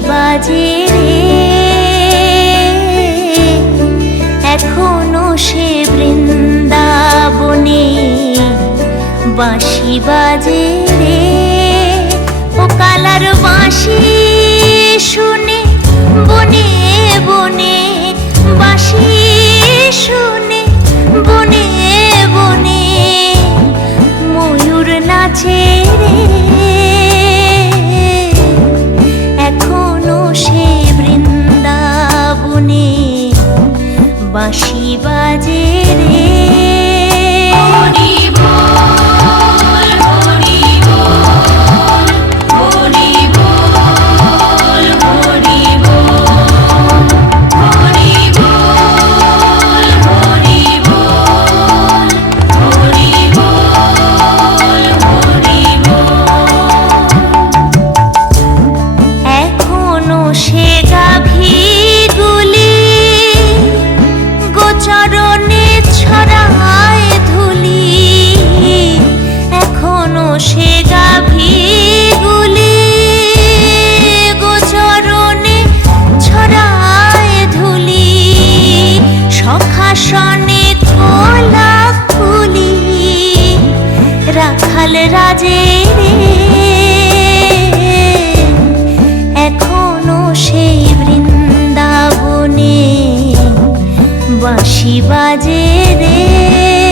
বাজে রে। এখনও সে বৃন্দাবনে বাঁশি বাজে রে। ও কালার বাঁশি শুনে, বনে বনে, বাঁশি শুনে, বনে বনে ময়ূর নাচে। বাজে রে সে গাভীগুলি গোচরণে ছড়ায় ধুলি, সখাসনে খোলা খুলি, রাখাল রাজে এখনও সেই বৃন্দাবনে বাঁশি বাজে রে।